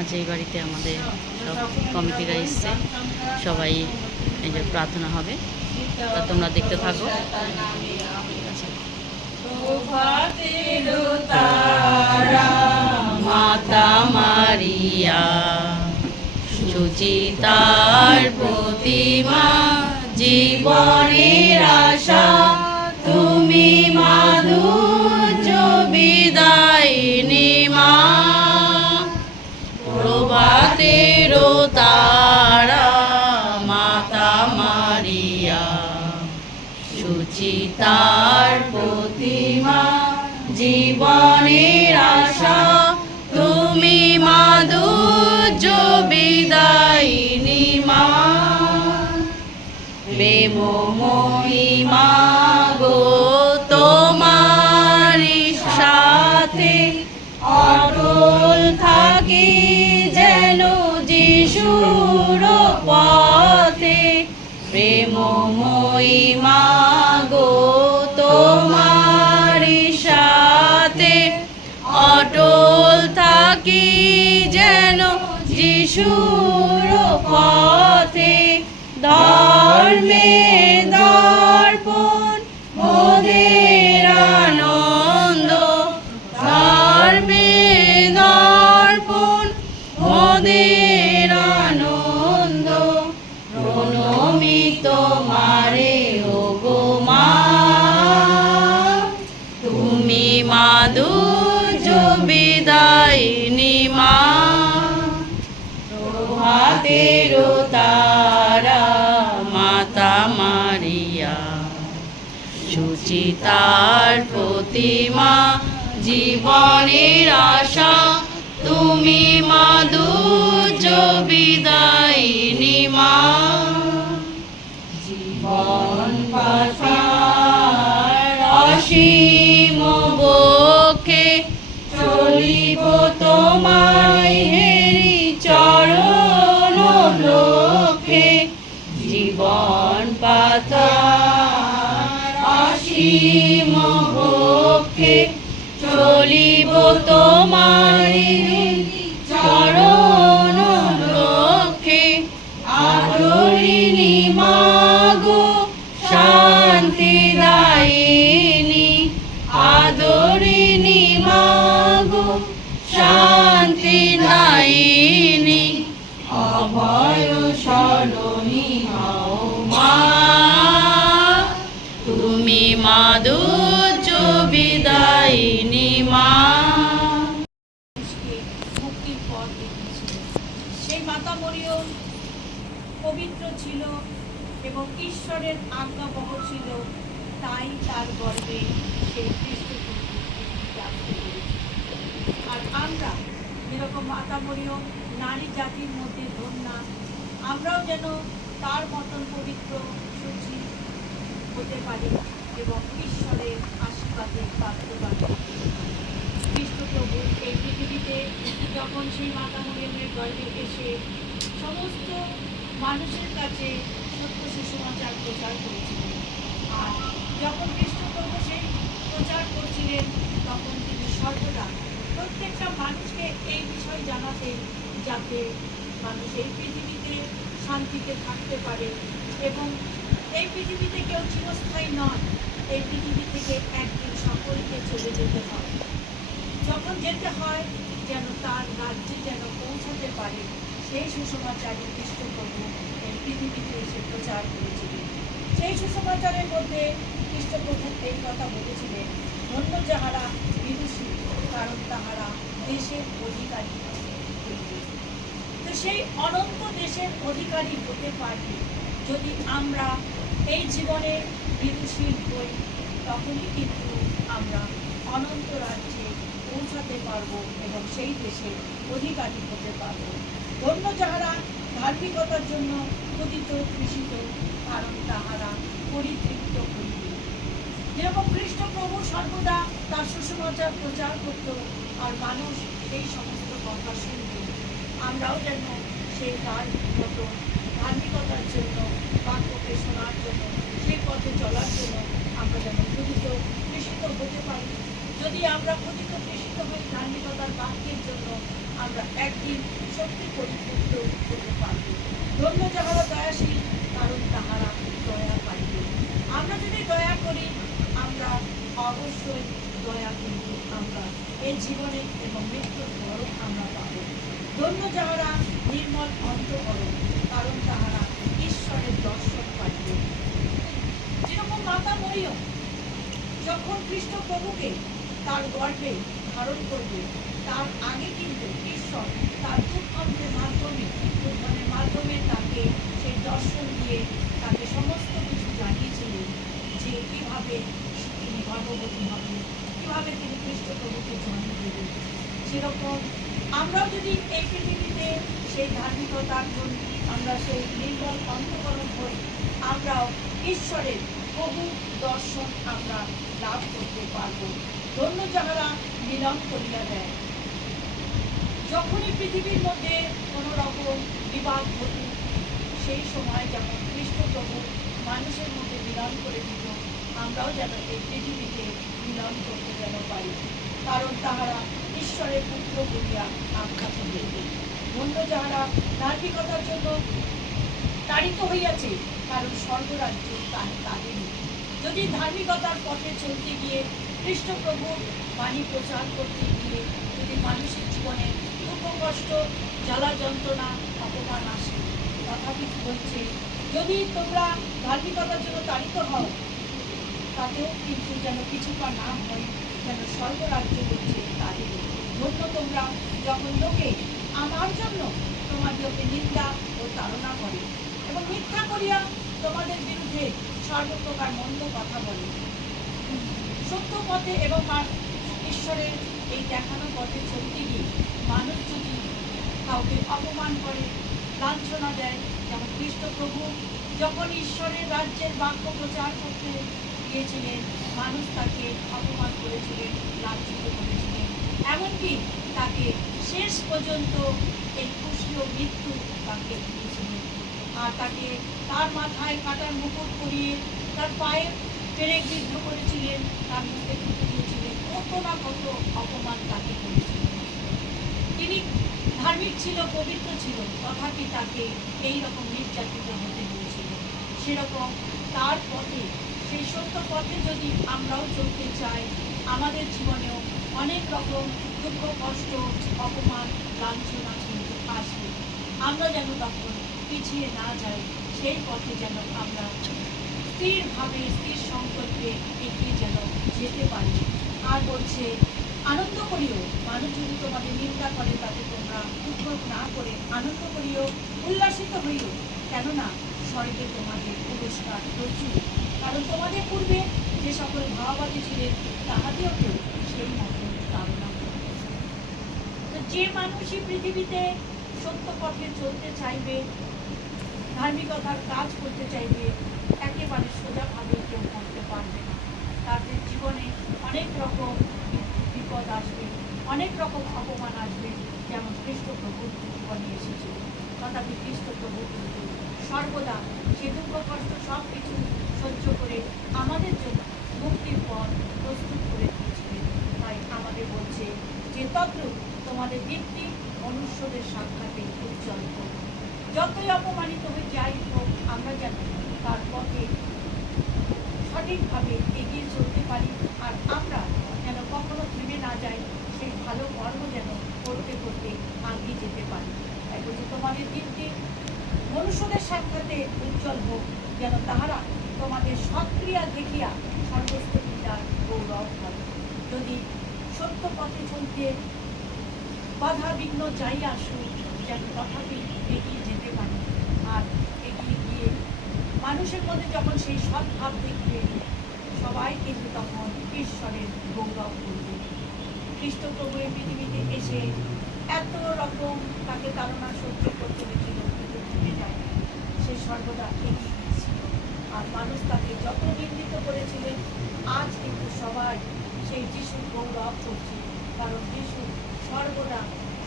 আজ এই বাড়িতে আমাদের সব কমিটিরা এসছে, সবাই এই যে প্রার্থনা হবে, তা তোমরা দেখতে থাকো। মাতা মারিয়া সুচিতার প্রতিমা, জীবনের আশা তুমি মাধুর্য বিদায়িনী মা। প্রভাতের তারা মাতা মারিয়া সুচিতার প্রতিমা, জীবনের আশা তুমি মাধুর্য বিদায়িনী মা। প্রেমময়ী মা গো তোমারি সাথে অটল থাকি যেন যিশুর পথে। প্রেমময়ী মা গো তোমারি সাথে অটল থাকি যেন যিশুর পথে। ধর্মে দর্পণ মোদের আনন্দ, ধর্মে দর্পণ মোদের আনন্দ। প্রণমি তোমারে ও গো মা, তুমি মাধুর্য বিদায়িনী মা। প্রভাতের তারা মাতা মারিয়া সুচিতার প্রতিমা, জীবনের আশা তুমি মাধুর্য বিদায়িনী মা। জীবন পাশার অসীম বক্ষে চলিব তোমায় হেরি চরণ লক্ষ্যে। জীবন পাতার অসীম বক্ষে চলিব তোমায় চরণ লক্ষ্যে। আদরিণী মা গো শান্তিদায়িনী, আদরিণী মা গো শান্তিদায়িনী। অভয় সরণী হও মা, তুমি মাধুর্য বিদায়িনী মা। মুক্তির পথ দেখিয়েছিলেন। সেই মাতা মরিয়ম পবিত্র ছিল এবং ঈশ্বরের আজ্ঞাবহ ছিল, তাই তার গর্ভে সেই খ্রিস্টকে আসতে পেরেছে। আর আমরা যেরকম মাতা মরিয়ম নারী জাতির মধ্যে ধন্যা, আমরাও যেন তার মতন পবিত্র সূচি হতে পারি এবং ঈশ্বরের আশীর্বাদে প্রাপ্ত পারি। খ্রিস্ট প্রভু এই পৃথিবীতে যখন সেই মাতা মরিয়মের গর্ভে এসে সমস্ত মানুষের কাছে সত্য সুসমাচার প্রচার করেছিলেন, আর যখন খ্রিস্ট প্রভু সেই প্রচার করছিলেন তখন তিনি সর্বদা প্রত্যেকটা মানুষকে এই বিষয় জানাতেন, যাতে মানুষ এই পৃথিবীতে শান্তিতে থাকতে পারে এবং এই পৃথিবীতে কেউ চিরস্থায়ী নয়। এই পৃথিবী থেকে একদিন সকলকে চলে যেতে হয়। যখন যেতে হয় যেন তার রাজ্যে যেন পৌঁছাতে পারে, সেই সুসমাচারী খ্রিস্ট প্রভু এই পৃথিবীতে এসে প্রচার করেছিলেন। সেই সুসমাচারের মধ্যে খ্রিস্ট প্রভু এই কথা বলেছিলেন, ধন্য যাহারা বিদুষী, কারণ তাহারা দেশের অধিকারী হইবে। তো সেই অনন্ত দেশের অধিকারী হতে পারি যদি আমরা এই জীবনে বিদুষী হই, তখনই কিন্তু আমরা অনন্ত রাজ্যে পৌঁছাতে পারবো এবং সেই দেশের অধিকারী হতে পারবো। ধন্য যাহারা ধার্মিকতার জন্য ক্ষুদিত কৃষিত, কারণ তাহারা পরিতৃপ্ত হইবে। যেরকম খ্রিস্ট প্রভু সর্বদা তার সুসমাচার প্রচার করত আর মানুষ এই সমস্ত কথা শুনত, আমরাও যেন সেই তার মতো ধার্মিকতার জন্য, বাক্যকে শোনার জন্য, সেই পথে চলার জন্য আমরা যেন ক্ষুদিত কৃষিত হতে পারি। যদি আমরা ক্ষুদিত কৃষিত হই ধার্মিকতার বাক্যের জন্য, আমরা একদিন শক্তি পরিপূর্ণ করতে পারবে। ধন্য যাহারা দয়াশীল, কারণ তাহারা দয়া পাইবে। আমরা যদি দয়া করি, আমরা অবশ্যই দয়া কিন্তু আমরা এই জীবনে এবং মৃত্যুর পরও আমরা পাব। ধন্য যাহারা নির্মল অন্তঃকরণ, কারণ তাহারা ঈশ্বরের দর্শন পাইবে। যেরকম মাতা মরিয়ম যখন খ্রিস্ট প্রভুকে তার গর্ভে ধারণ করবে, তার আগে কিন্তু ঈশ্বর তার দুঃখের মাধ্যমে তাকে সেই দর্শন দিয়ে তাকে সমস্ত কিছু জানিয়েছিলেন যে কিভাবে তিনি গর্ভবতী হবেন, কিভাবে তিনি খ্রিস্ট প্রভুকে জন্ম দেবেন। সেরকম আমরাও যদি এই পৃথিবীতে সেই ধার্মিকতার জন্য আমরা সেই নির্মল অন্তঃকরণ হই, আমরাও ঈশ্বরের বহু দর্শন আমরা লাভ করতে পারব। ধন্য যাহারা মিলন করিয়া দেয়। যখনই পৃথিবীর মধ্যে কোনো রকম বিবাদ হতো, সেই সময় যেমন খ্রিস্ট প্রভু মানুষের মধ্যে মিলন করে দিত, আমরাও যেন এই পৃথিবীতে মিলন করতে যেন পারি, কারণ তাহারা ঈশ্বরের পুত্র বলিয়া আখ্যাত হইবে। ধন্য যাহারা ধার্মিকতার জন্য তাড়িত হইয়াছে, কারণ স্বর্গরাজ্য তাদেরই। যদি ধার্মিকতার পথে চলতে গিয়ে খ্রিস্ট প্রভুর বাণী প্রচার করতে গিয়ে যদি মানুষের জীবনে দুঃখ কষ্ট জ্বালা যন্ত্রণা অপমান আসে, তথাপি বলছে যদি তোমরা ধার্মিকতার জন্য তাড়িত হও, তাতেও কিন্তু যেন পিছুপা না হয়, যেন স্বর্গরাজ্য বলছে তাদেরই। ধন্য তোমরা যখন লোকে আমার জন্য তোমাদেরকে নিন্দা ও তাড়না করে এবং মিথ্যা করিয়া তোমাদের বিরুদ্ধে সর্বপ্রকার মন্দ কথা বলে। সত্য পথে এবং ঈশ্বরের এই দেখানো পথে চলতে গিয়ে মানুষ যদি কাউকে অপমান করে, লাঞ্ছনা দেয়, যেমন খ্রিস্ট প্রভু যখন ঈশ্বরের রাজ্যের বাক্য প্রচার করতে গিয়েছিলেন, মানুষ তাকে অপমান করেছিলেন, লাঞ্ছিত করেছিলেন, এমনকি তাকে শেষ পর্যন্ত এই কুষ্ঠীয় মৃত্যু তাকে দিয়েছিলেন। আর তাকে তার মাথায় কাটার মুকুট পরিয়ে তার পায়ে পেরেক বিদ্ধ করেছিলেন, তার মুখে থুতু দিয়েছিলেন, কত না কত অপমান তাকে করেছিলেন। তিনি ধার্মিক ছিল, পবিত্র ছিল, তথাপি তাকে এই রকম নির্যাতিত হতে হয়েছিল। সেরকম তার পথে, সেই সত্য পথে যদি আমরাও চলতে চাই, আমাদের জীবনেও অনেক রকম দুঃখ কষ্ট অপমান লাঞ্ছনা কিন্তু আসবে। আমরা যেন তখন পিছিয়ে না যাই, সেই পথে যেন আমরা স্থিরভাবে স্থির সংকল্পে এগিয়ে যেন যেতে পারি। আর বলছে আনন্দ করিও, মানুষ যদি তোমাদের নিন্দা করে তাতে তোমরা দুঃখ না করে আনন্দ করিও, উল্লাসিত হইও, কেননা স্বর্গে তোমাদের পুরস্কার প্রচুর। কারণ তোমাদের পূর্বে যে সকল ভাবাবাদী ছিলেন তাহাদেরও কেউ সেই মতো তাড়না করে। তো যে মানুষই পৃথিবীতে সত্য পথে চলতে চাইবে, ধার্মিকতার কাজ করতে চাইবে, একেবারে সোজাভাবে কেউ করতে পারবে না। তাদের জীবনে অনেক রকম বিপদ আসবে, অনেক রকম অপমান আসবে, যেমন খ্রিস্ট প্রভুর জীবনে এসেছিল। তথাপি খ্রিস্ট প্রভু কিন্তু সর্বদা সে দুঃখ কষ্ট সব কিছু সহ্য করে আমাদের জন্য মুক্তির পথ প্রস্তুত করে দিয়েছিলেন। তাই আমাদের বলছে যে তদ্রূপ তোমাদের দীপ্তি মনুষ্যদের সাক্ষাতে উজ্জ্বল হোক। যতই অপমানিত হয়ে যাই হোক, আমরা যেন তার পথে সঠিকভাবে এগিয়ে চলতে পারি, আর আমরা যেন কখনো থেমে না যাই, সেই ভালো কর্ম যেন করতে করতে আগিয়ে যেতে পারি। তাই বলছি তোমাদের দীপ্তি মনুষ্যদের সাক্ষাতে উজ্জ্বল হোক, যেন তাহারা তোমাদের সৎক্রিয়া দেখিয়া সর্বস্ত পিতার গৌরব হয়। যদি সত্য পথে চলতে বাধা বিঘ্ন যাই আসুক, যেন তথাপি এগিয়ে যেতে পারি। আর এগিয়ে গিয়ে মানুষের মধ্যে যখন সেই সদ্ভাব দেখবে, সবাই কিন্তু তখন ঈশ্বরের গৌরব করবে। খ্রিস্ট প্রভু এই পৃথিবীতে এসে এত রকম তাকে তাড়না সহ্য করতে হয়েছিল, কিন্তু থেমে যায়, সে সর্বদা এগিয়ে গিয়েছিল। আর মানুষ তাকে যত নিন্দিত করেছিলেন, আজ কিন্তু সবাই সেই যিশুর গৌরব করছে, কারণ যিশু সর্বদা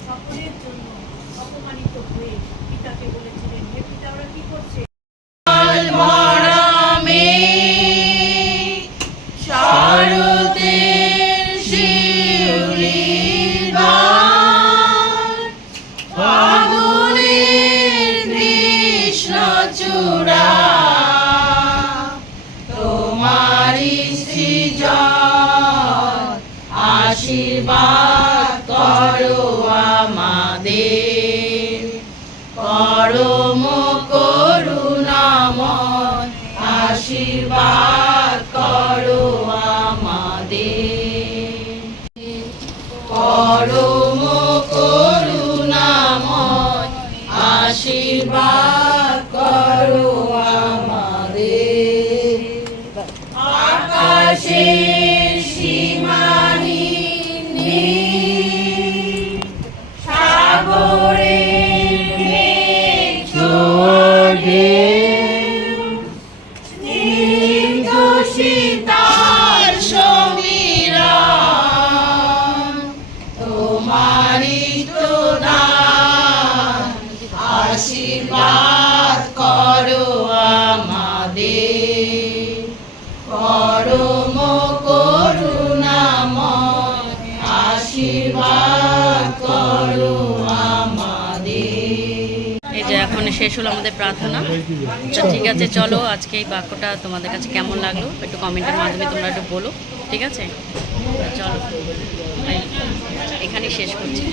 সকলের জন্য অপমানিত হয়ে পিতাকে বলেছিলেন, হে পিতা, ওরা কি করছে? শারদের শিউলির গান পরম করুণাময় আশীর্বাদ করো আমাদের। আকাশের সীমাহীন নীল, সাগরের মেঘ ছোঁয়া ঢেউ, স্নিগ্ধ শীতল সমীরণ, তোমারই তো দান, আশীর্বাদ করো আমাদের। পরম করুণাময় আশীর্বাদ করো আমাদের। এই যে এখন শেষ হলো আমাদের প্রার্থনা। তো ঠিক আছে, চলো আজকে এই বাক্যটা তোমাদের কাছে কেমন লাগলো একটু কমেন্টের মাধ্যমে তোমরা একটু বলো, ঠিক আছে? চলো এখানেই শেষ করছি।